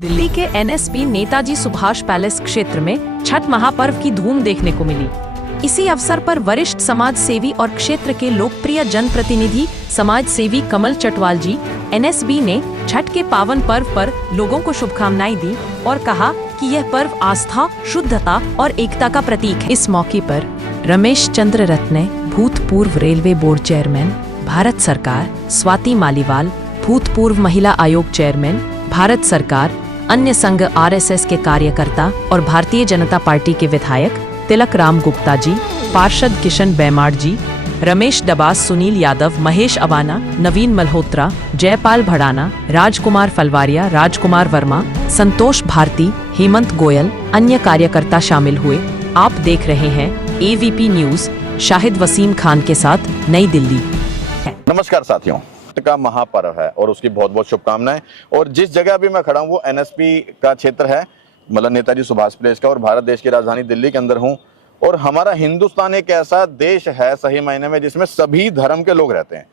दिल्ली के NSP Netaji Subhash palace क्षेत्र में छठ महापर्व की धूम देखने को मिली। इसी अवसर पर वरिष्ठ समाज सेवी और क्षेत्र के लोकप्रिय जनप्रतिनिधि समाज सेवी कमल चटवाल जी एनएसबी ने छठ के पावन पर्व पर लोगों को शुभकामनाएं दी और कहा कि यह पर्व आस्था, शुद्धता और एकता का प्रतीक है। इस मौके पर रमेश चंद्र रत्ने, भूतपूर्व रेलवे बोर्ड चेयरमैन भारत सरकार, स्वाति मालीवाल, भूतपूर्व महिला आयोग चेयरमैन भारत सरकार, अन्य संघ आरएसएस के कार्यकर्ता और भारतीय जनता पार्टी के विधायक तिलक राम गुप्ता जी, पार्षद किशन बेमाड़ जी, रमेश डबास, सुनील यादव, महेश अवाना, नवीन मल्होत्रा, जयपाल भड़ाना, राजकुमार फलवारिया, राजकुमार वर्मा, संतोष भारती, हेमंत गोयल, अन्य कार्यकर्ता शामिल हुए। आप देख रहे हैं एवीपी न्यूज। शाहिद वसीम खान के साथ, नई दिल्ली। नमस्कार साथियों, का महापर्व है और उसकी बहुत बहुत शुभकामनाएं। और जिस जगह अभी मैं खड़ा हूं वो एनएसपी का क्षेत्र है, मतलब नेताजी सुभाष पैलेस का, और भारत देश की राजधानी दिल्ली के अंदर हूं। और हमारा हिंदुस्तान एक ऐसा देश है सही मायने में जिसमें सभी धर्म के लोग रहते हैं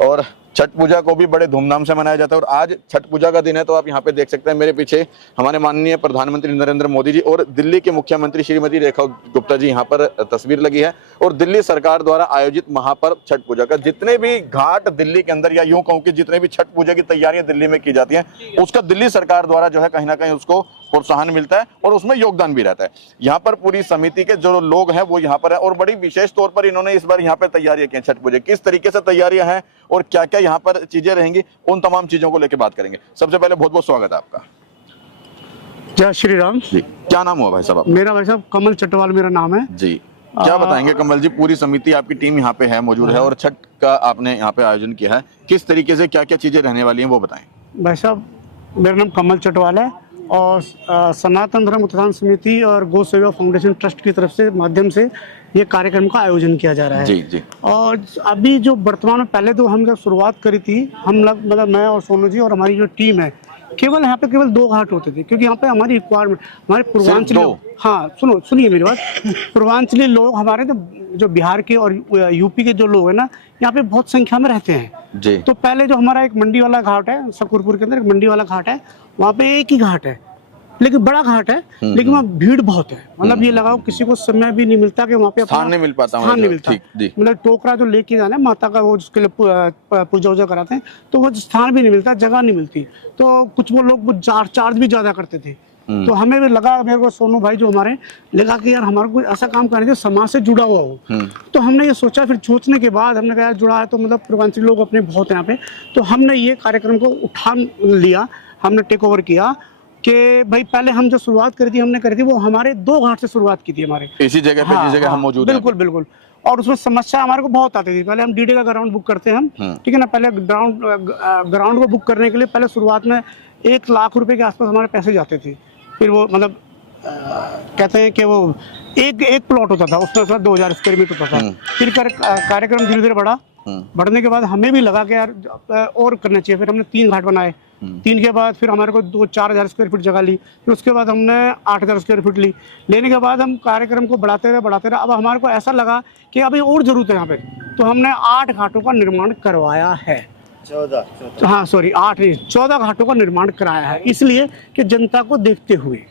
और छठ पूजा को भी बड़े धूमधाम से मनाया जाता है। और आज छठ पूजा का दिन है, तो आप यहाँ पे देख सकते हैं मेरे पीछे हमारे माननीय प्रधानमंत्री नरेंद्र मोदी जी और दिल्ली के मुख्यमंत्री श्रीमती रेखा गुप्ता जी यहाँ पर तस्वीर लगी है। और दिल्ली सरकार द्वारा आयोजित महापर्व छठ पूजा का जितने भी घाट दिल्ली के अंदर, या यूं कहूं कि जितने भी छठ पूजा की तैयारियां दिल्ली में की जाती हैं, उसका दिल्ली सरकार द्वारा जो है कहीं ना कहीं उसको प्रोत्साहन मिलता है और उसमें योगदान भी रहता है। यहाँ पर पूरी समिति के जो लोग हैं वो यहाँ पर है और बड़ी विशेष तौर पर इन्होंने इस बार यहाँ पर तैयारियां की छठ पूजा। किस तरीके से तैयारियां हैं और क्या क्या यहाँ पर चीजें रहेंगी, उन तमाम चीजों को लेकर बात करेंगे। सबसे पहले बहुत बहुत स्वागत है आपका। जय श्री राम जी। क्या नाम हुआ भाई साहब? मेरा भाई साहब कमल चटवाल मेरा नाम है जी। क्या बताएंगे कमल जी, पूरी समिति आपकी टीम यहाँ पे है, मौजूद है और छठ का आपने यहाँ पे आयोजन किया है, किस तरीके से क्या क्या चीजें रहने वाली हैं वो बताएं। भाई साहब मेरा नाम कमल चटवाल है और सनातन धर्म उत्थान समिति और गौ सेवा फाउंडेशन ट्रस्ट की तरफ से माध्यम से ये कार्यक्रम का आयोजन किया जा रहा है। जी जी। और अभी जो वर्तमान में, पहले तो हम जब शुरुआत करी थी, हम लोग मतलब मैं और सोनू जी और हमारी जो टीम है, केवल यहाँ पे केवल 2 घाट होते थे क्योंकि यहाँ पे हमारी रिक्वायरमेंट, हमारे पूर्वांचली, हाँ सुनिए मेरी बात, पूर्वांचली लोग हमारे जो बिहार के और यूपी के जो लोग हैं ना, यहाँ पे बहुत संख्या में रहते हैं जी। तो पहले जो हमारा एक मंडी वाला घाट है, शकरपुर के अंदर एक मंडी वाला घाट है, वहाँ पे एक ही घाट है, लेकिन बड़ा घाट है, लेकिन वहाँ भीड़ बहुत है। मतलब ये लगाओ किसी को समय भी नहीं मिलता कि वहाँ पे स्थान नहीं मिल पाता, स्थान नहीं मिलता। मतलब टोकरा जो लेके जाना है माता का, वो जिसके लिए पूजा वूजा कराते हैं, तो वो स्थान भी नहीं मिलता, जगह नहीं मिलती। तो कुछ वो लोग चार्ज भी ज्यादा करते थे। तो हमें भी लगा, मेरे को सोनू भाई जो हमारे, लगा कि यार हमारे को ऐसा काम करने के समाज से जुड़ा हुआ हो। तो हमने ये सोचा, फिर सोचने के बाद हमने कहा जुड़ा है तो मतलब पूर्वांचली लोग अपने बहुत हैं यहाँ पे, तो हमने ये कार्यक्रम को उठा लिया, हमने टेक ओवर किया कि भाई पहले हम जो शुरुआत करी थी, हमने करी थी वो हमारे 2 घाट से शुरुआत की थी हमारे इसी जगह पे, जिस जगह हम मौजूद हैं। बिल्कुल बिल्कुल। और उसमें समस्या हमारे को बहुत आती थी। पहले हम डीडे का ग्राउंड बुक करते हैं हम, ठीक है ना, पहले ग्राउंड को बुक करने के लिए पहले शुरुआत में 1 लाख रुपए के आसपास हमारे पैसे जाते थे। फिर वो मतलब कहते हैं कि वो एक प्लॉट होता था, उसमें 2000 स्क्वायर मीटर होता था। फिर कार्यक्रम धीरे धीरे बढ़ने के बाद हमें भी लगा कि यार और करना चाहिए। फिर हमने 3 घाट बनाए, 3 के बाद फिर हमारे को 2-4 स्क्वायर फीट जगह ली, फिर उसके बाद हमने 8000 स्क्वायर फीट लेने के बाद हम कार्यक्रम को बढ़ाते रहे। अब हमारे को ऐसा लगा कि अभी और जरूरत है यहाँ पे, तो हमने 8 घाटों का निर्माण करवाया है। 14 घाटों का निर्माण कराया है, इसलिए कि जनता को देखते हुए।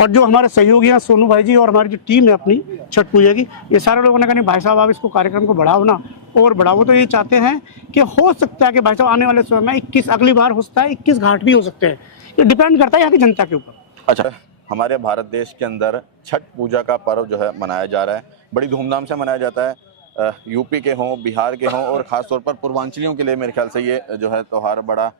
और जो हमारे सहयोगी हैं सोनू भाई जी और हमारी जो टीम है अपनी छठ पूजा की, ये सारे लोगों ने कहा नहीं भाई साहब आप इसको कार्यक्रम को बढ़ाओ ना, और बढ़ाओ। तो ये चाहते हैं कि हो सकता है कि भाई साहब आने वाले समय में 21, अगली बार हो सकता है 21 घाट भी हो सकते हैं। ये डिपेंड करता है यहाँ की जनता के ऊपर। अच्छा, हमारे भारत देश के अंदर छठ पूजा का पर्व जो है मनाया जा रहा है, बड़ी धूमधाम से मनाया जाता है। यूपी के हों, बिहार के हों, और खासतौर पर पूर्वांचलियों के लिए मेरे ख्याल से ये जो है त्यौहार बड़ा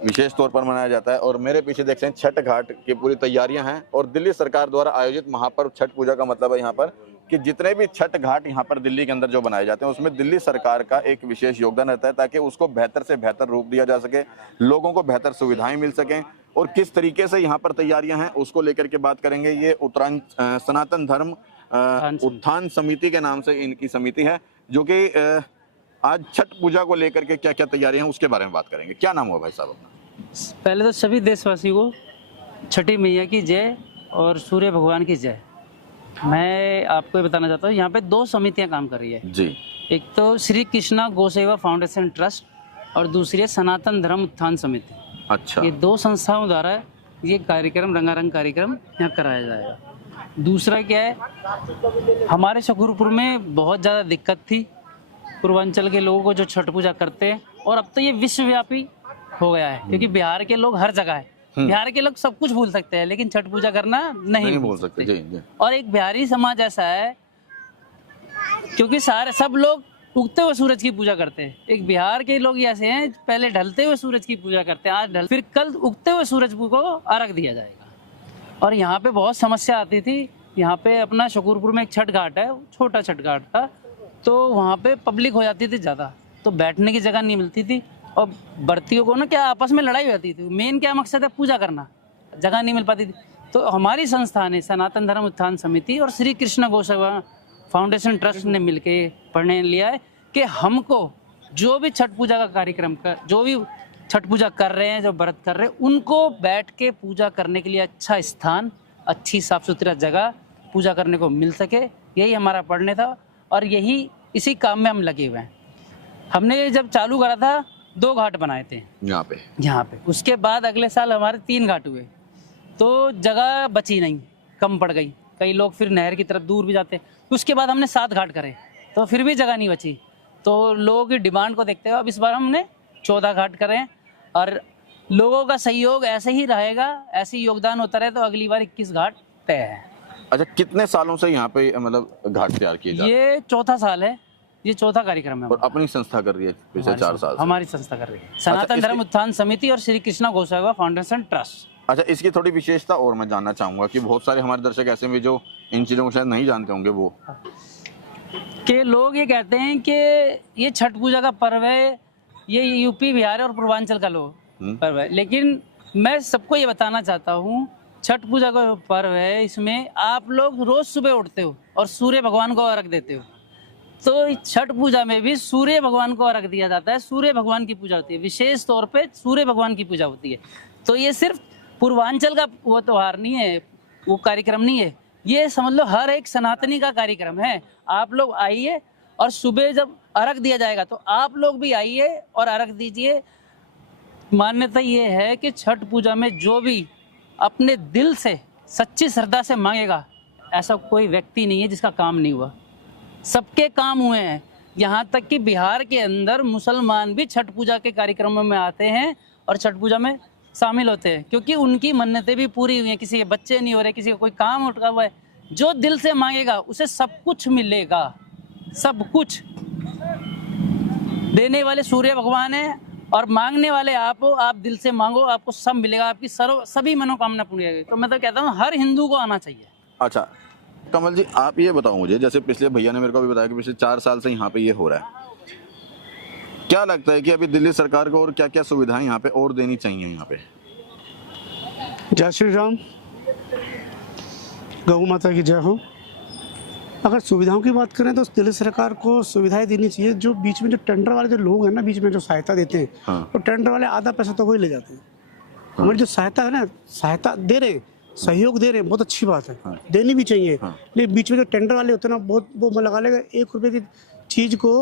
विशेष तौर पर मनाया जाता है। और मेरे पीछे देख सकते हैं छठ घाट की पूरी तैयारियां हैं और दिल्ली सरकार द्वारा आयोजित महापर्व छठ पूजा का मतलब है यहाँ पर कि जितने भी छठ घाट यहाँ पर दिल्ली के अंदर जो बनाए जाते हैं उसमें दिल्ली सरकार का एक विशेष योगदान रहता है, ताकि उसको बेहतर से बेहतर रूप दिया जा सके, लोगों को बेहतर सुविधाएं मिल सकें। और किस तरीके से यहाँ पर तैयारियां हैं उसको लेकर के बात करेंगे। ये सनातन धर्म उत्थान समिति के नाम से इनकी समिति है, जो कि आज छठ पूजा को लेकर के क्या क्या तैयारियां हैं उसके बारे में बात करेंगे। क्या नाम हुआ भाई साहब अपना? पहले तो सभी देशवासियों को छठी मैया की जय और सूर्य भगवान की जय। मैं आपको ये बताना चाहता हूँ, यहाँ पे 2 समितियाँ काम कर रही है जी। एक तो श्री कृष्णा गौ सेवा फाउंडेशन ट्रस्ट और दूसरी है सनातन धर्म उत्थान समिति। अच्छा। ये 2 संस्थाओं द्वारा ये कार्यक्रम रंगारंग कार्यक्रम यहाँ कराया जाएगा। दूसरा क्या है, हमारे शकरपुर में बहुत ज़्यादा दिक्कत थी पूर्वांचल के लोगों को जो छठ पूजा करते हैं, और अब तो ये विश्वव्यापी हो गया है, क्योंकि बिहार के लोग हर जगह है। बिहार के लोग सब कुछ भूल सकते हैं, लेकिन छठ पूजा करना नहीं भूल सकते। जी। और एक बिहारी समाज ऐसा है, क्योंकि सारे सब लोग उगते हुए सूरज की पूजा करते हैं। एक बिहार के लोग ऐसे हैं, पहले ढलते हुए सूरज की पूजा करते हैं, आज फिर कल उगते हुए सूरज को अर्घ दिया जाएगा। और यहाँ पे बहुत समस्या आती थी। यहाँ पे अपना शकरपुर में एक छठ घाट है, छोटा छठ घाट था, तो वहाँ पे पब्लिक हो जाती थी ज़्यादा, तो बैठने की जगह नहीं मिलती थी, और व्रतियों को ना क्या आपस में लड़ाई हो जाती थी। मेन क्या मकसद है, पूजा करना, जगह नहीं मिल पाती थी। तो हमारी संस्था ने, सनातन धर्म उत्थान समिति और श्री कृष्ण गौसेवा फाउंडेशन ट्रस्ट ने मिलके पढ़ने लिया है कि हमको जो भी छठ पूजा का कार्यक्रम जो भी छठ पूजा कर रहे हैं, जो व्रत कर रहे हैं, उनको बैठ के पूजा करने के लिए अच्छा स्थान, अच्छी साफ सुथरा जगह पूजा करने को मिल सके, यही हमारा पढ़ने था। और यही इसी काम में हम लगे हुए हैं। हमने जब चालू करा था 2 घाट बनाए थे यहाँ पे। उसके बाद अगले साल हमारे 3 घाट हुए, तो जगह बची नहीं, कम पड़ गई। कई लोग फिर नहर की तरफ दूर भी जाते। उसके बाद हमने 7 घाट करे, तो फिर भी जगह नहीं बची। तो लोगों की डिमांड को देखते हुए अब इस बार हमने 14 घाट करे हैं, और लोगों का सहयोग ऐसे ही रहेगा, ऐसे ही योगदान होता रहे तो अगली बार 21 घाट तय है। अच्छा, कितने सालों से यहाँ पे मतलब घाट तैयार किए जा रहे हैं? ये 4था साल है, ये 4था कार्यक्रम है। और अपनी संस्था कर रही है पिछले 4 साल से? हमारी संस्था कर रही है, सनातन धर्म उत्थान समिति और श्री कृष्ण गौसेवा फाउंडेशन ट्रस्ट। अच्छा, इसकी थोड़ी विशेषता और मैं जानना चाहूंगा कि बहुत सारे हमारे दर्शक ऐसे भी जो इन चीजों को शायद नहीं जानते होंगे, वो कि लोग ये कहते हैं कि ये छठ पूजा का पर्व है, ये यूपी बिहार और पूर्वांचल का पर्व है, लेकिन मैं सबको ये बताना चाहता हूँ, छठ पूजा का पर्व है, इसमें आप लोग रोज सुबह उठते हो और सूर्य भगवान को अर्घ देते हो। तो छठ पूजा में भी सूर्य भगवान को अर्घ दिया जाता है, सूर्य भगवान की पूजा होती है, विशेष तौर पे सूर्य भगवान की पूजा होती है। तो ये सिर्फ पूर्वांचल का वो त्योहार नहीं है, वो कार्यक्रम नहीं है, ये समझ लो हर एक सनातनी का कार्यक्रम है। आप लोग आइए, और सुबह जब अर्घ दिया जाएगा तो आप लोग भी आइए और अर्घ दीजिए। मान्यता ये है कि छठ पूजा में जो भी अपने दिल से सच्ची श्रद्धा से मांगेगा, ऐसा कोई व्यक्ति नहीं है जिसका काम नहीं हुआ, सबके काम हुए हैं। यहाँ तक कि बिहार के अंदर मुसलमान भी छठ पूजा के कार्यक्रमों में आते हैं और छठ पूजा में शामिल होते हैं, क्योंकि उनकी मन्नतें भी पूरी हुई हैं। किसी के बच्चे नहीं हो रहे, किसी का कोई काम उठा हुआ है, जो दिल से मांगेगा उसे सब कुछ मिलेगा। सब कुछ देने वाले सूर्य भगवान है, और मांगने वाले आप हो। आप दिल से मांगो, आपको सब मिलेगा, आपकी सभी मनोकामना पूरी होगी। तो मैं तो कहता हूँ हर हिंदू को आना चाहिए। अच्छा कमल जी, आप ये बताओ मुझे, जैसे पिछले भैया ने मेरे को भी बताया कि पिछले 4 साल से यहाँ पे ये हो रहा है, क्या लगता है कि अभी दिल्ली सरकार को और क्या क्या सुविधाएं यहाँ पे और देनी चाहिए? यहाँ पे जय श्री राम, गौ माता की जय हो। अगर सुविधाओं की बात करें तो दिल्ली सरकार को सुविधाएं देनी चाहिए। जो बीच में जो टेंडर वाले जो लोग हैं ना, बीच में जो सहायता देते हैं, हाँ। तो टेंडर वाले आधा पैसा तो वही ले जाते हैं। हमारी जो सहायता है ना, सहायता दे रहे हैं, सहयोग दे रहे हैं, बहुत अच्छी बात है, हाँ। देनी भी चाहिए, हाँ। लेकिन बीच में जो टेंडर वाले होते हैं ना, बहुत वो लगा लेगा 1 रुपए की चीज को,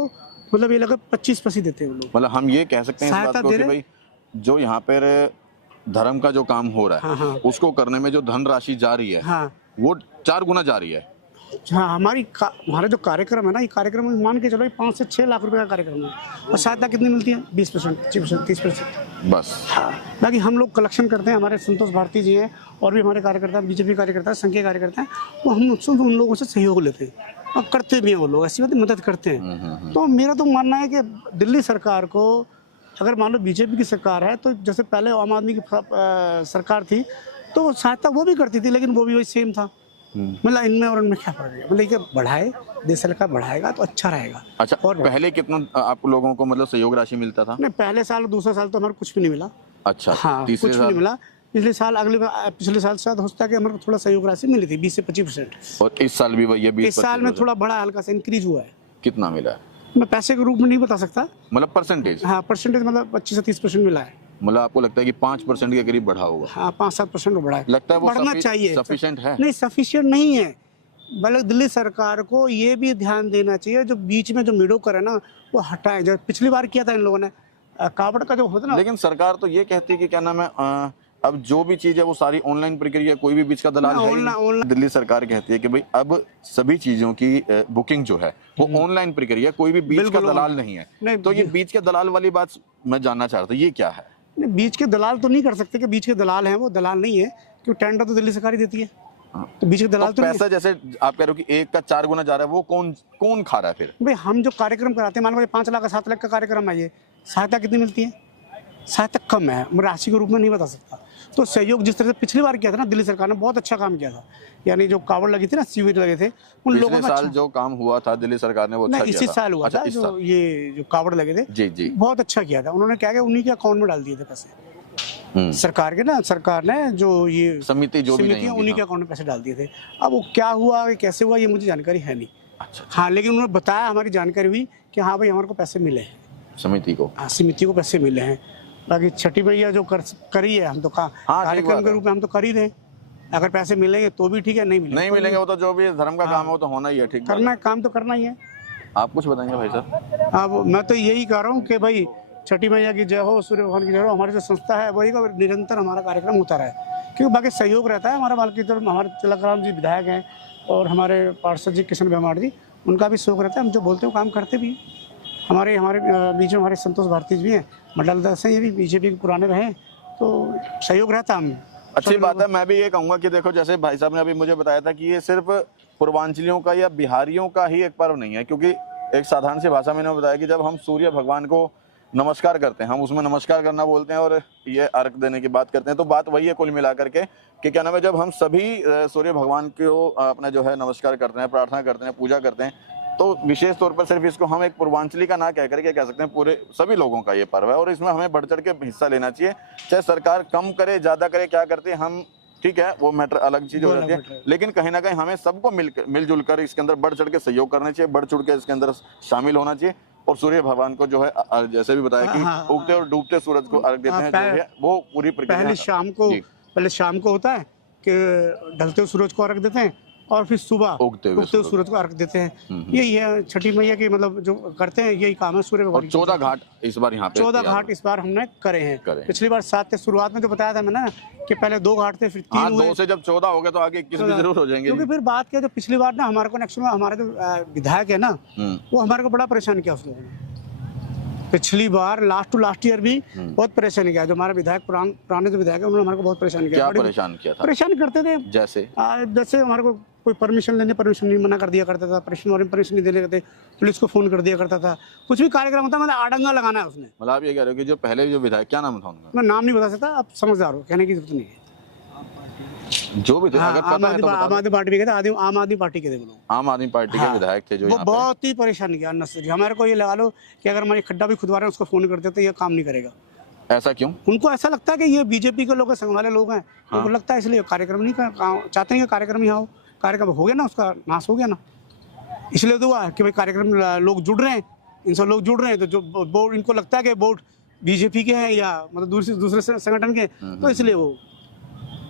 मतलब ये लगा 25 पैसे देते हैं वो लोग। मतलब हम ये कह सकते हैं इस बात को कि भाई जो यहाँ पर धर्म का जो काम हो रहा है, हाँ, हाँ। उसको करने में जो धनराशि जा रही है, हाँ। वो 4 गुना जा रही है। हाँ, हमारा जो कार्यक्रम है ना, ये कार्यक्रम मान के चलो 5 से 6 लाख रुपए का कार्यक्रम है, और सहायता कितनी मिलती है? 20%, 25%, 30% बस। हाँ, बाकी हम लोग कलेक्शन करते हैं। हमारे संतोष भारती जी हैं, और भी हमारे कार्यकर्ता, बीजेपी कार्यकर्ता, संघ के कार्यकर्ता हैं, वो हम उन लोगों से सहयोग लेते हैं और करते भी हैं। वो लोग ऐसी बात मदद करते हैं। तो मेरा तो मानना है कि दिल्ली सरकार को, अगर मान लो बीजेपी की सरकार है, तो जैसे पहले आम आदमी की सरकार थी, तो सहायता वो भी करती थी, लेकिन वो भी वही सेम था। मतलब इनमें और उनमें क्या फर्क है? मतलब कि बढ़ाए, देश सरकार बढ़ाएगा तो अच्छा रहेगा। अच्छा, और पहले कितना आप लोगों को मतलब सहयोग राशि मिलता था? नहीं, पहले साल और दूसरा साल तो हमारे कुछ भी नहीं मिला। अच्छा, हाँ, कुछ भी नहीं मिला। पिछले साल पिछले साल शायद हो सकता है कि हमारे थोड़ा सहयोग राशि मिली थी, 20 से 25%। और इस साल भी वही है, 20? इस साल में थोड़ा बड़ा हल्का सा इंक्रीज हुआ है। कितना मिला है? मैं पैसे के रूप में नहीं बता सकता, मतलब परसेंटेज? हाँ, परसेंटेज मतलब 25 से 30% मिला है। मतलब आपको लगता है कि 5% के करीब बढ़ा होगा? हाँ, 5-7% बढ़ा है। लगता है वो बढ़ना चाहिए। सफिशिएंट है? नहीं, सफिशिएंट नहीं है। बल्कि दिल्ली सरकार को ये भी ध्यान देना चाहिए, जो बीच में जो मीडियोकर है ना, वो हटाए। जो पिछली बार किया था इन लोगों ने, कावड़ का जो होता ना। लेकिन सरकार तो ये कहती है कि क्या नाम है, अब जो भी चीज है वो सारी ऑनलाइन प्रक्रिया, कोई भी बीच का दलाल है ही नहीं। दिल्ली सरकार कहती है कि भाई अब सभी चीजों की बुकिंग जो है वो ऑनलाइन प्रक्रिया, कोई भी बीच का दलाल नहीं है। तो ये बीच के दलाल वाली बात मैं जानना चाह रहा था, ये क्या है? बीच के दलाल तो नहीं कर सकते कि बीच के दलाल हैं, वो दलाल नहीं है, क्योंकि टेंडर तो दिल्ली सरकार ही देती है। तो बीच के दलाल तो पैसा जैसे आप कह रहे हो कि 1 का 4 गुना जा रहा है, वो कौन खा रहा है फिर? भाई हम जो कार्यक्रम कराते हैं, मान लो 5 लाख का 7 लाख का कार्यक्रम है, ये सहायता कितनी मिलती है? सहायता कम है, मैं राशि के रूप में नहीं बता सकता। तो सहयोग जिस तरह से पिछली बार किया था ना, दिल्ली सरकार ने बहुत अच्छा काम किया था। यानी जो कावड़ लगी थी ना, शिविर लगे थे, उन लोगों का साल जो काम हुआ था दिल्ली सरकार ने वो अच्छा किया था। इसी साल हुआ था, जो ये जो कावड़ लगे थे जी जी, बहुत अच्छा किया था। उन्होंने क्या किया, उन्हीं के अकाउंट में डाल दिए थे पैसे। सरकार के ना, सरकार ने जो ये समिति जो भी नहीं, उन्हीं के अकाउंट में पैसे डाल दिए थे। अब वो क्या हुआ, कैसे हुआ, ये मुझे जानकारी है नहीं। हाँ, लेकिन उन्होंने बताया, हमारी जानकारी हुई कि हाँ भाई हमारे को पैसे मिले हैं, समिति को, हाँ समिति को पैसे मिले हैं। बाकी छठी मैया जो करी है, हम तो कार्यक्रम के रूप में हम तो कर ही रहे। अगर पैसे मिलेंगे तो भी ठीक है, नहीं मिलेंगे वो तो जो भी धर्म का काम है वो तो होना ही है। ठीक, करना है, काम तो करना ही है। आप कुछ बताएंगे भाई साहब? अब मैं तो यही कह रहा हूँ कि भाई छठी मैया की जय हो, सूर्य भगवान की जय हो। हमारी जो संस्था है वही का निरंतर हमारा कार्यक्रम होता रहे, क्योंकि बाकी सहयोग रहता है हमारा। बाकी तो हमारे तिलक जी विधायक हैं और हमारे पार्षद जी किशन बेमार जी, उनका भी सहयोग रहता है। हम जो बोलते हैं काम करते भी। हमारे बीच में हमारे संतोष भारती जी हैं, मंडल दल से, ये भी बीजेपी के पुराने रहे, तो सहयोग रहता है। हम अच्छी बात है। मैं भी ये कहूँगा कि देखो, जैसे भाई साहब ने अभी मुझे बताया था कि ये सिर्फ पूर्वांचलियों का या बिहारियों का ही एक पर्व नहीं है, क्योंकि एक साधारण सी भाषा में इन्होंने बताया कि जब हम सूर्य भगवान को नमस्कार करते हैं, हम उसमें नमस्कार करना बोलते हैं और ये अर्घ देने की बात करते हैं, तो बात वही है कुल मिलाकर के कि क्या नाम है, जब हम सभी सूर्य भगवान को अपना जो है नमस्कार करते हैं, प्रार्थना करते हैं, पूजा करते हैं, तो विशेष तौर पर सिर्फ इसको हम एक पूर्वांचली का ना कह करके कह सकते हैं, पूरे सभी लोगों का ये पर्व है और इसमें हमें बढ़ चढ़ के हिस्सा लेना चाहिए। चाहे सरकार कम करे, ज्यादा करे, क्या करते हैं हम, ठीक है, वो मैटर अलग चीज हो जाती है, लेकिन कहीं ना कहीं हमें सबको मिलजुल कर इसके अंदर बढ़ चढ़ के सहयोग करना चाहिए, बढ़ चढ़ के इसके अंदर शामिल होना चाहिए। और सूर्य भगवान को जो है जैसे भी बताया कि उगते और डूबते सूरज को अर्घ देते हैं, जो है वो पूरी प्रक्रिया पहले शाम को होता है कि ढलते हुए सूरज को अर्घ देते हैं और फिर सुबह उगते हुए सूरज को अर्घ देते हैं। यही है छठी मैया की, मतलब जो करते हैं यही काम है सूर्य भगवान। 14 घाट इस बार यहाँ पे 14 घाट इस बार हमने करे हैं। पिछली बार 7 थे, शुरुआत में जो बताया था मैंने कि पहले 2 घाट थे, फिर 3 हुए। 2 से जब 14 हो गए तो आगे 21 भी जरूर हो जाएंगे। क्योंकि फिर बात क्या, जो पिछली बार ना हमारे को एक्चुअली हमारे जो विधायक है ना, वो हमारे को बड़ा परेशान किया उस लोगों ने। पिछली बार लास्ट टू लास्ट ईयर भी बहुत परेशान किया। जो हमारा विधायक पुराने जो विधायक है उन्होंने हमारे को बहुत परेशान किया। क्या परेशान किया था? परेशान करते थे, जैसे हमारे को कोई परमिशन नहीं मना कर दिया करता था, परमिशन नहीं देने करते, पुलिस को फोन कर दिया करता था। कुछ भी कार्यक्रम होता मतलब आडंगा लगाना है उसने। मतलब आप ये कह रहे हो कि जो पहले जो विधायक, क्या नाम था उनका? मैं नाम नहीं बता सकता, आप समझदार हो, कहने की जरूरत नहीं है। जो भी थे, अगर पता है तो आम आदमी पार्टी के थे, आम आदमी पार्टी के थे, आम आदमी पार्टी के विधायक थे जो वो बहुत ही परेशान किया अननेसेसरी। हमारे को ये लगा लो कि अगर हमारे खड्डा भी खुदवा रहे हैं उसको फोन करते तो ये काम नहीं करेगा। ऐसा क्यों? उनको ऐसा लगता है कि ये बीजेपी के लोग हैं, संघ वाले लोग हैं, उनको लगता है इसलिए कार्यक्रम नहीं चाहते हैं कि कार्यक्रम यहाँ हो। कार्यक्रम हो गया ना, उसका नाश हो गया ना, इसलिए तो हुआ कि भाई कार्यक्रम लोग जुड़ रहे हैं, इनसे लोग जुड़ रहे हैं, तो जो वोट इनको लगता है कि वोट बीजेपी के हैं या मतलब दूसरे संगठन के, तो इसलिए वो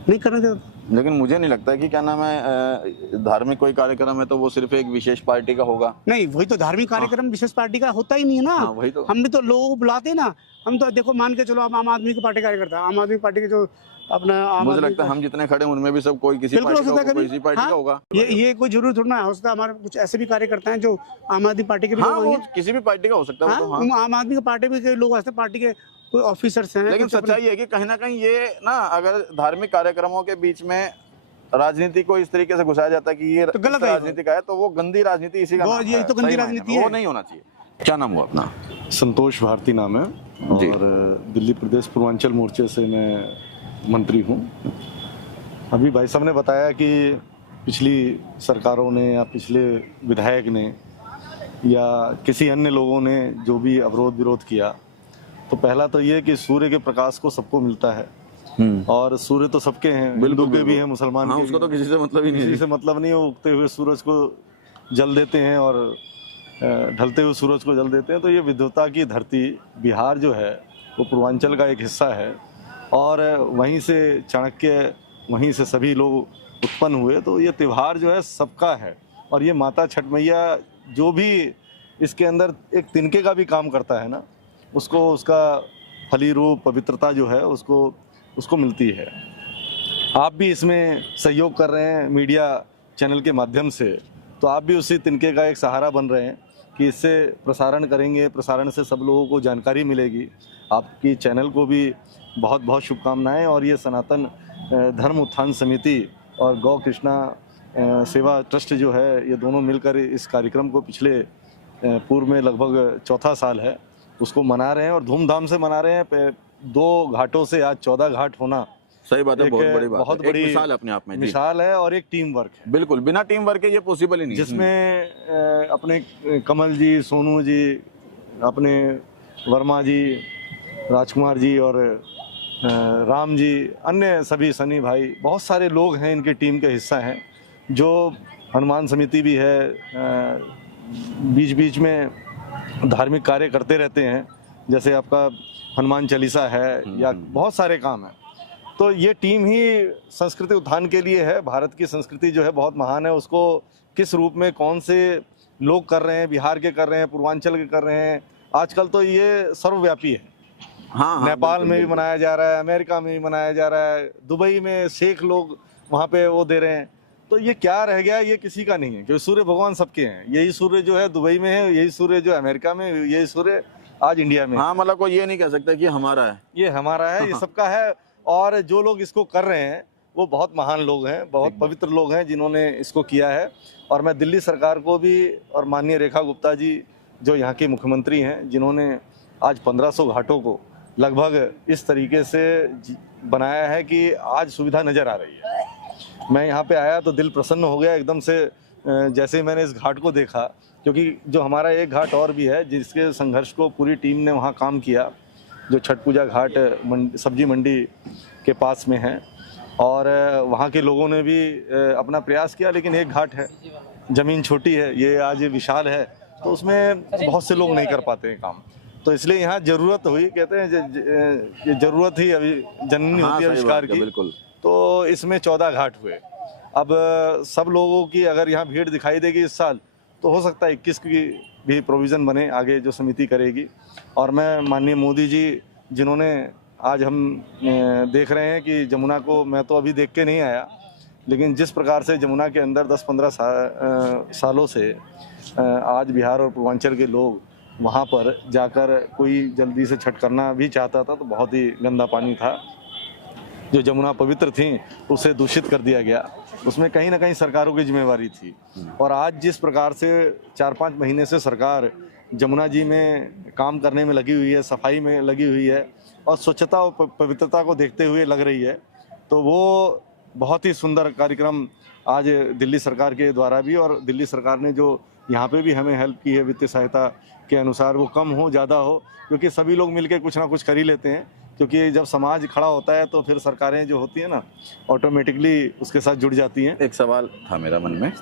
नहीं करने देते। लेकिन मुझे नहीं लगता कि क्या नाम है, धार्मिक कोई कार्यक्रम है तो वो सिर्फ एक विशेष पार्टी का होगा। नहीं, वही तो धार्मिक कार्यक्रम विशेष पार्टी का होता ही नहीं है ना। वही तो हम भी तो लोगों को बुलाते हैं ना। हम तो देखो मान के चलो, आम आदमी की पार्टी कार्यकर्ता, आम आदमी पार्टी के जो अपना मुझे लगता है हम जितने खड़े उनमें भी सब कोई किसी पार्टी का होगा। ये कोई जरूर थोड़ा ना हो सकता। हमारे कुछ ऐसे भी कार्यकर्ता हैं जो आम आदमी पार्टी के भी लोग होंगे, किसी भी पार्टी का हो सकता है। आम आदमी पार्टी के लोग ऐसे पार्टी के कोई ऑफिसर्स हैं। लेकिन सच्चाई है कि कहीं ना कहीं ये ना, अगर धार्मिक कार्यक्रमों के बीच में राजनीति को इस तरीके से घुसाया जाता है कि ये तो गलत राजनीति का है, तो वो गंदी राजनीति इसी का नाम है। ये तो गंदी राजनीति है, वो नहीं होना चाहिए। क्या नाम हुआ अपना? संतोष भारती नाम है और दिल्ली प्रदेश पूर्वांचल मोर्चे से मैं मंत्री हूँ। अभी भाई साहब ने बताया कि पिछली सरकारों ने या पिछले विधायक ने या किसी अन्य लोगों ने जो भी अवरोध विरोध किया, तो पहला तो ये कि सूर्य के प्रकाश को सबको मिलता है और सूर्य तो सबके हैं, हिंदू के भी हैं, मुसलमान के उसको तो किसी से मतलब ही नहीं, किसी से मतलब नहीं है। उगते हुए सूरज को जल देते हैं और ढलते हुए सूरज को जल देते हैं। तो ये विविधता की धरती बिहार जो है वो पूर्वांचल का एक हिस्सा है और वहीं से चाणक्य, वहीं से सभी लोग उत्पन्न हुए। तो ये त्यौहार जो है सबका है और ये माता छठ मैया जो भी इसके अंदर एक तिनके का भी काम करता है ना, उसको उसका फली रूप पवित्रता जो है उसको उसको मिलती है। आप भी इसमें सहयोग कर रहे हैं मीडिया चैनल के माध्यम से, तो आप भी उसी तिनके का एक सहारा बन रहे हैं कि इससे प्रसारण करेंगे, प्रसारण से सब लोगों को जानकारी मिलेगी। आपकी चैनल को भी बहुत बहुत शुभकामनाएं। और ये सनातन धर्म उत्थान समिति और गौ कृष्णा सेवा ट्रस्ट जो है, ये दोनों मिलकर इस कार्यक्रम को पिछले पूर्व में लगभग चौथा साल है उसको मना रहे हैं और धूमधाम से मना रहे हैं। 2 घाटों से आज 14 घाट होना सही बात है, बहुत बड़ी बात बहुत है। बड़ी एक मिसाल अपने आप में, मिसाल है और एक टीम वर्क है। बिल्कुल, बिना टीम वर्क के ये पॉसिबल ही नहीं, जिसमें अपने कमल जी, सोनू जी, अपने वर्मा जी, राजकुमार जी और राम जी, अन्य सभी सनी भाई, बहुत सारे लोग हैं इनके टीम के हिस्सा हैं। जो हनुमान समिति भी है, बीच बीच में धार्मिक कार्य करते रहते हैं, जैसे आपका हनुमान चालीसा है या बहुत सारे काम हैं। तो ये टीम ही संस्कृति उत्थान के लिए है। भारत की संस्कृति जो है बहुत महान है, उसको किस रूप में कौन से लोग कर रहे हैं, बिहार के कर रहे हैं, पूर्वांचल के कर रहे हैं, आजकल तो ये सर्वव्यापी है। हाँ, नेपाल में भी मनाया जा रहा है, अमेरिका में भी मनाया जा रहा है, दुबई में शेख लोग वहाँ पे वो दे रहे हैं। तो ये क्या रह गया, ये किसी का नहीं है, क्योंकि सूर्य भगवान सबके हैं। यही सूर्य जो है दुबई में है, यही सूर्य जो अमेरिका में, यही सूर्य आज इंडिया में। हाँ, मतलब कोई ये नहीं कह सकता कि हमारा है, ये हमारा है, ये सबका है। और जो लोग इसको कर रहे हैं वो बहुत महान लोग हैं, बहुत पवित्र लोग हैं जिन्होंने इसको किया है। और मैं दिल्ली सरकार को भी, और माननीय रेखा गुप्ता जी जो यहाँ के मुख्यमंत्री हैं, जिन्होंने आज 1500 घाटों को लगभग इस तरीके से बनाया है कि आज सुविधा नज़र आ रही है। मैं यहाँ पे आया तो दिल प्रसन्न हो गया एकदम से, जैसे मैंने इस घाट को देखा, क्योंकि जो हमारा एक घाट और भी है जिसके संघर्ष को पूरी टीम ने वहाँ काम किया, जो छठ पूजा घाट सब्जी मंडी के पास में है, और वहाँ के लोगों ने भी अपना प्रयास किया। लेकिन एक घाट है, ज़मीन छोटी है, ये आज विशाल है, तो उसमें बहुत से लोग नहीं कर पाते हैं काम। तो इसलिए यहाँ ज़रूरत हुई, कहते हैं ये ज़रूरत ही अभी जननी होती है आविष्कार की। बिल्कुल। तो इसमें 14 घाट हुए। अब सब लोगों की अगर यहाँ भीड़ दिखाई देगी इस साल, तो हो सकता है 21 की भी प्रोविज़न बने आगे जो समिति करेगी। और मैं माननीय मोदी जी, जिन्होंने आज हम देख रहे हैं कि जमुना को, मैं तो अभी देख के नहीं आया, लेकिन जिस प्रकार से जमुना के अंदर 10-15 सालों से आज बिहार और पूर्वांचल के लोग वहाँ पर जाकर कोई जल्दी से छठ करना भी चाहता था, तो बहुत ही गंदा पानी था। जो जमुना पवित्र थी उसे दूषित कर दिया गया। उसमें कहीं ना कहीं सरकारों की जिम्मेवारी थी। और आज जिस प्रकार से 4-5 महीने से सरकार जमुना जी में काम करने में लगी हुई है, सफाई में लगी हुई है, और स्वच्छता और पवित्रता को देखते हुए लग रही है, तो वो बहुत ही सुंदर कार्यक्रम आज दिल्ली सरकार के द्वारा भी, और दिल्ली सरकार ने जो यहाँ पे भी हमें हेल्प की है वित्तीय सहायता के अनुसार, वो कम हो ज़्यादा हो, क्योंकि सभी लोग मिलकर कुछ ना कुछ कर ही लेते हैं। क्योंकि जब समाज खड़ा होता है तो फिर सरकारें जो होती है ना, ऑटोमेटिकली उसके साथ जुड़ जाती हैं। एक सवाल था मेरा मन में,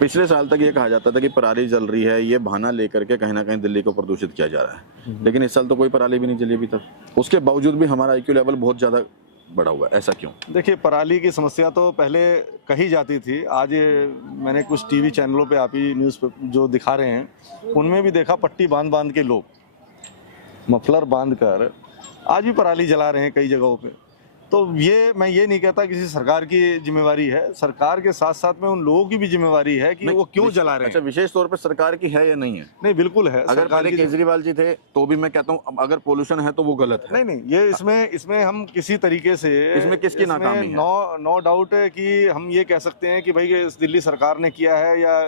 पिछले साल तक ये कहा जाता था कि पराली जल रही है, ये बहाना लेकर के कहीं ना कहीं दिल्ली को प्रदूषित किया जा रहा है, लेकिन इस साल तो कोई पराली भी नहीं जली अभी तक। उसके बावजूद भी हमारा IQ लेवल बहुत ज़्यादा बढ़ा हुआ है, ऐसा क्यों? देखिए, पराली की समस्या तो पहले कही जाती थी। आज मैंने कुछ टीवी चैनलों पे, आप ही न्यूज़ पे जो दिखा रहे हैं, उनमें भी देखा पट्टी बांध के लोग मफलर बांध कर आज भी पराली जला रहे हैं कई जगहों पे। तो ये, मैं ये नहीं कहता किसी सरकार की जिम्मेवारी है, सरकार के साथ साथ में उन लोगों की भी जिम्मेवारी है कि वो क्यों जला रहे हैं। अच्छा, विशेष तौर पे सरकार की है या नहीं है? नहीं, बिल्कुल है। अगर पहले केजरीवाल जी थे तो भी मैं कहता हूँ अगर पोल्यूशन है तो वो गलत है। नहीं, ये इसमें हम किसी तरीके से, इसमें किसकी नाकामी है? नो डाउट है कि हम ये कह सकते हैं कि भाई ये दिल्ली सरकार ने किया है या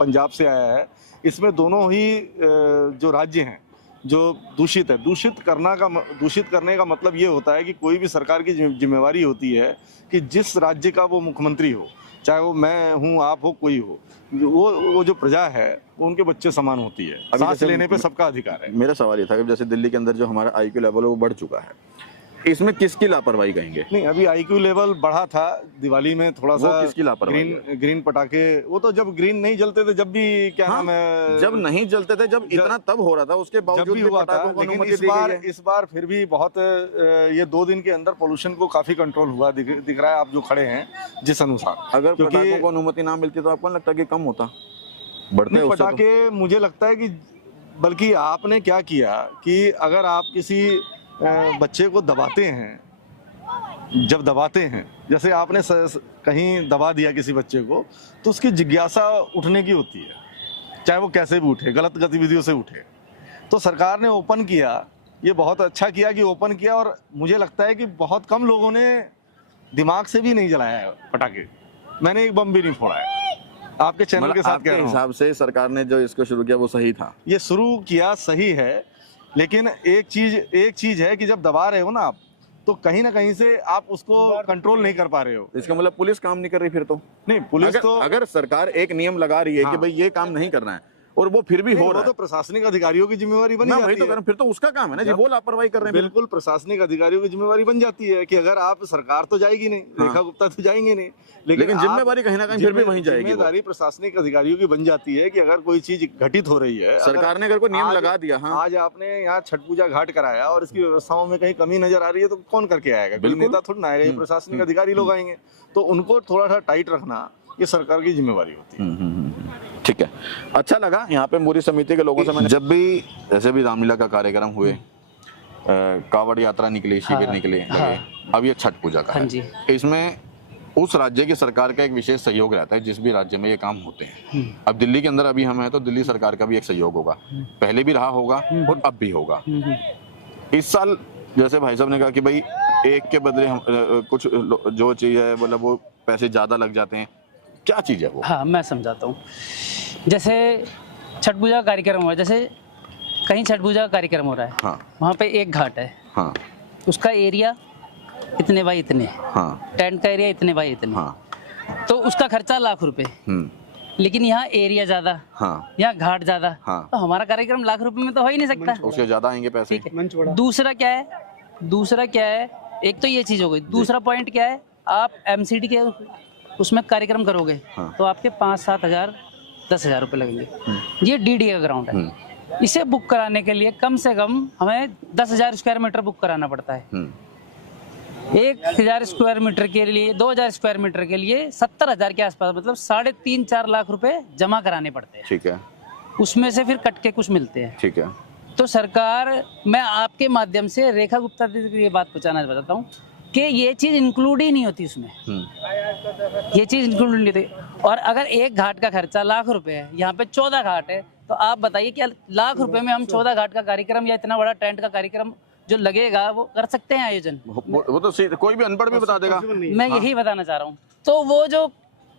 पंजाब से आया है। इसमें दोनों ही जो राज्य हैं जो दूषित है, दूषित करने का मतलब ये होता है कि कोई भी सरकार की जिम्मेवारी होती है कि जिस राज्य का वो मुख्यमंत्री हो, चाहे वो मैं हूँ, आप हो, कोई हो, वो जो प्रजा है वो उनके बच्चे समान होती है। सांस लेने पे सबका अधिकार है। मेरा सवाल ये था कि जैसे दिल्ली के अंदर जो हमारा IQ लेवल है वो बढ़ चुका है, इसमें किसकी लापरवाही कहेंगे? नहीं, अभी IQ लेवल बढ़ा था दिवाली में थोड़ा सा। किसकी लापरवाही? ग्रीन पटाखे, वो तो जब ग्रीन नहीं जलते थे, जब भी क्या नाम है, जब नहीं जलते थे, जब इतना तब हो रहा था, उसके बावजूद भी हुआ था। लेकिन इस बार फिर भी बहुत, ये 2 दिन के अंदर पोल्यूशन को काफी कंट्रोल हुआ दिख रहा है। आप जो खड़े हैं जिस अनुसार, अगर पटाखों को अनुमति ना मिलती तो आपको लगता है कि कम होता? बढ़ते पटाखे मुझे लगता है कि, बल्कि आपने क्या किया कि अगर आप किसी बच्चे को दबाते हैं, जब दबाते हैं, जैसे आपने कहीं दबा दिया किसी बच्चे को, तो उसकी जिज्ञासा उठने की होती है, चाहे वो कैसे भी उठे, गलत गतिविधियों से उठे। तो सरकार ने ओपन किया, ये बहुत अच्छा किया कि ओपन किया, और मुझे लगता है कि बहुत कम लोगों ने दिमाग से भी नहीं जलाया है पटाखे। मैंने एक बम भी नहीं फोड़ा है, आपके चैनल के साथ कह रहा हूं। हिसाब से सरकार ने जो इसको शुरू किया वो सही था? ये शुरू किया सही है, लेकिन एक चीज है कि जब दबा रहे हो ना आप, तो कहीं ना कहीं से आप उसको कंट्रोल नहीं कर पा रहे हो। इसका मतलब पुलिस काम नहीं कर रही फिर तो? नहीं, पुलिस अगर सरकार एक नियम लगा रही है कि भाई ये काम नहीं करना है और वो फिर भी हो रहा है, तो प्रशासनिक अधिकारियों की जिम्मेवारी बनी जाती है। फिर तो उसका काम है ना जी, वो लापरवाही कर रहे हैं। बिल्कुल, प्रशासनिक अधिकारियों की जिम्मेवारी बन जाती है कि अगर आप, सरकार तो जाएगी नहीं, रेखा गुप्ता तो जाएंगे नहीं, लेकिन जिम्मेवारी कहीं ना कहीं फिर भी वहीं जाएगी। जिम्मेदारी प्रशासनिक अधिकारियों की बन जाती है कि अगर कोई चीज घटित हो रही है, सरकार ने अगर कोई नियम लगा दिया, आज आपने यहाँ छठ पूजा घाट कराया और इसकी व्यवस्थाओं में कहीं कमी नजर आ रही है, तो कौन करके आएगा? कोई नेता थोड़ा ना आएगा, ये प्रशासनिक अधिकारी लोग आएंगे। तो उनको थोड़ा सा टाइट रखना ये सरकार की जिम्मेवारी होती है। ठीक है, अच्छा लगा यहाँ पे पूरी समिति के लोगों से मैंने, जब भी जैसे भी रामलीला का कार्यक्रम हुए, कावड़ यात्रा निकली, शिविर निकले, अब ये छठ पूजा का है, इसमें उस राज्य की सरकार का एक विशेष सहयोग रहता है जिस भी राज्य में ये काम होते हैं। अब दिल्ली के अंदर अभी हम हैं तो दिल्ली सरकार का भी एक सहयोग होगा, पहले भी रहा होगा और अब भी होगा। इस साल जैसे भाई साहब ने कहा कि भाई एक के बदले हम कुछ जो चीज है मतलब वो पैसे ज्यादा लग जाते हैं, क्या चीज है वो? हाँ, मैं समझाता हूँ। जैसे छठ पूजा का कार्यक्रम हो रहा है, जैसे कहीं छठ पूजा का कार्यक्रम हो रहा है, हाँ, वहाँ पे एक घाट है, हाँ, उसका एरिया इतने बाई इतने, हाँ, टेंट का एरिया इतने बाई इतने, हाँ, तो उसका खर्चा ₹1,00,000। लेकिन यहाँ एरिया ज्यादा, हाँ, यहाँ घाट ज्यादा, हाँ, तो हमारा कार्यक्रम ₹1,00,000 में तो हो ही नहीं सकता। उसके ज्यादा आएंगे पैसे। ठीक है। दूसरा क्या है, एक तो ये चीज हो गई। दूसरा पॉइंट क्या है, आप MCD के उसमें कार्यक्रम करोगे, हाँ, तो आपके 5-7 हजार 10,000 रुपये लगेंगे। ये DD का ग्राउंड है, इसे बुक कराने के लिए कम से कम हमें 10,000 स्क्वायर मीटर बुक कराना पड़ता है। 1,000 स्क्वायर मीटर के लिए, 2,000 स्क्वायर मीटर के लिए 70,000 के आसपास, मतलब 3.5-4 लाख रुपए जमा कराने पड़ते हैं। ठीक है, उसमें से फिर कट के कुछ मिलते हैं। ठीक है। तो सरकार, मैं आपके माध्यम से रेखा गुप्ता जी को ये बात पहुंचाना चाहता हूँ कि ये चीज इंक्लूड ही नहीं होती उसमें, ये चीज इंक्लूड नहीं होती। और अगर एक घाट का खर्चा ₹1,00,000 है, यहाँ पे 14 घाट है, तो आप बताइए कि ₹1,00,000 में हम 14 घाट का कार्यक्रम या इतना बड़ा टेंट का कार्यक्रम जो लगेगा वो कर सकते हैं आयोजन? वो तो कोई भी अनपढ़ भी बता देगा। मैं यही बताना चाह रहा हूँ। तो वो जो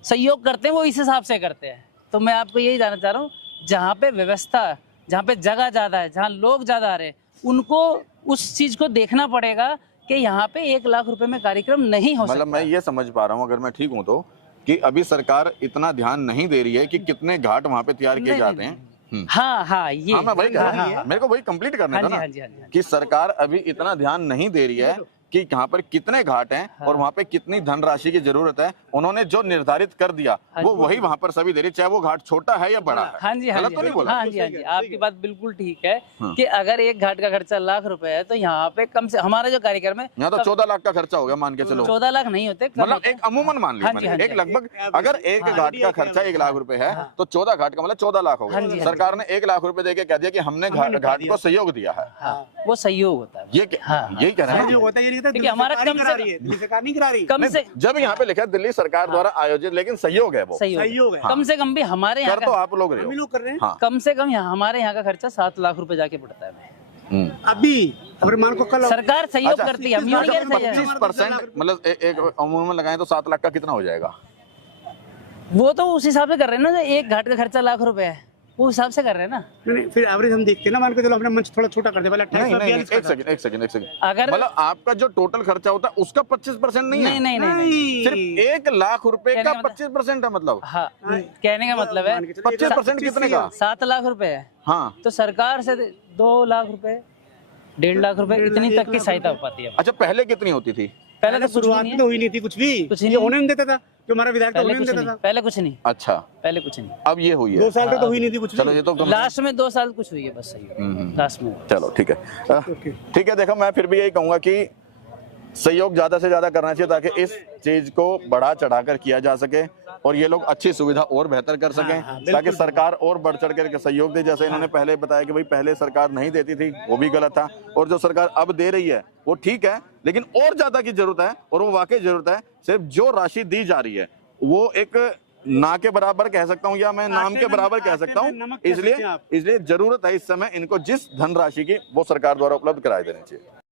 सहयोग करते हैं वो इस हिसाब से करते हैं। तो मैं आपको यही जानना चाह रहा हूँ, जहाँ पे व्यवस्था, जहाँ पे जगह ज्यादा है, जहाँ लोग ज्यादा आ रहे हैं, उनको उस चीज को देखना पड़ेगा कि यहाँ पे ₹1,00,000 में कार्यक्रम नहीं हो सकता। मतलब मैं ये समझ पा रहा हूँ, अगर मैं ठीक हूँ तो, कि अभी सरकार इतना ध्यान नहीं दे रही है कि कितने घाट वहाँ पे तैयार किए जाते हैं। हाँ, ये हाँ, मैं वही कह रहा हूँ, मेरे को वही कंप्लीट करना था ना, कि सरकार अभी इतना ध्यान नहीं दे रही है कि यहाँ पर कितने घाट हैं और वहाँ पे कितनी धनराशि की जरूरत है। उन्होंने जो निर्धारित कर दिया वो वही वहाँ पर सभी दे रही, चाहे वो घाट छोटा है या बड़ा है। हाँ जी, गलत तो नहीं बोला? हाँ जी, आपकी बात बिल्कुल ठीक है कि अगर एक घाट का खर्चा ₹1,00,000 है, तो यहाँ पे कम से, हमारा जो कार्यक्रम है यहाँ तो 14 लाख का खर्चा हो गया, मान के चलो। 14 लाख नहीं होते, मतलब एक अमूमन मान लीजिए, एक लगभग, अगर एक घाट का खर्चा ₹1,00,000 है तो 14 घाट का मतलब 14 लाख हो गया। सरकार ने ₹1,00,000 दे के कह दिया कि हमने घाट को सहयोग दिया है। वो सहयोग होता है, यही कह रहे हैं हमारा कम से जब यहाँ पे लिखा है दिल्ली सरकार द्वारा आयोजित, लेकिन सहयोग है, वो सहयोग है। कम से कम भी हमारे यहाँ तो आप लोग कर रहे हैं। कम से कम हमारे यहाँ का खर्चा ₹7 लाख जाके पड़ता है। अभी अगर मान को कल सरकार सहयोग करती है, 25% मतलब एक अमूमन लगाएं तो 7 लाख का कितना हो जाएगा? वो तो उस हिसाब से कर रहे हैं ना, एक घाट का खर्चा ₹1,00,000 है, वो हिसाब से कर रहे हैं ना। नहीं, फिर एवरेज हम देखते हैं ना, मान के चलो अपने मंच थोड़ा छोटा कर दे, पहले एक सेकंड, अगर मतलब आपका जो टोटल खर्चा होता है उसका 25% नहीं है? नहीं, सिर्फ ₹1,00,000 का 25% है। मतलब हाँ, कहने का मतलब है 25% कितने का? ₹7 लाख है। हाँ, तो सरकार से ₹2 लाख, ₹1.5 लाख इतनी तक की सहायता हो पाती है। अच्छा, पहले कितनी होती थी? पहले तो शुरुआत में तो हुई नहीं थी, कुछ नहीं होने नहीं देता था, जो हमारा विधायक पहले कुछ नहीं। अच्छा, पहले कुछ नहीं, अब ये हुई है। 2 साल तो हुई नहीं थी कुछ। चलो, ये तो लास्ट में 2 साल कुछ हुई है, बस सही है लास्ट में। चलो ठीक है, ठीक है। देखो, मैं फिर भी यही कहूंगा कि सहयोग ज्यादा से ज्यादा करना चाहिए ताकि इस चीज को बढ़ा चढ़ाकर किया जा सके और ये लोग अच्छी सुविधा और बेहतर कर सकें, ताकि सरकार और बढ़ चढ़ कर सहयोग दे। जैसे इन्होंने पहले बताया कि भाई पहले सरकार नहीं देती थी, वो भी गलत था, और जो सरकार अब दे रही है वो ठीक है, लेकिन और ज्यादा की जरूरत है, और वो वाकई जरूरत है। सिर्फ जो राशि दी जा रही है वो एक ना के बराबर कह सकता हूँ, या मैं नाम के बराबर कह सकता हूँ। इसलिए जरूरत है इस समय इनको जिस धनराशि की वो सरकार द्वारा उपलब्ध कराई देनी चाहिए।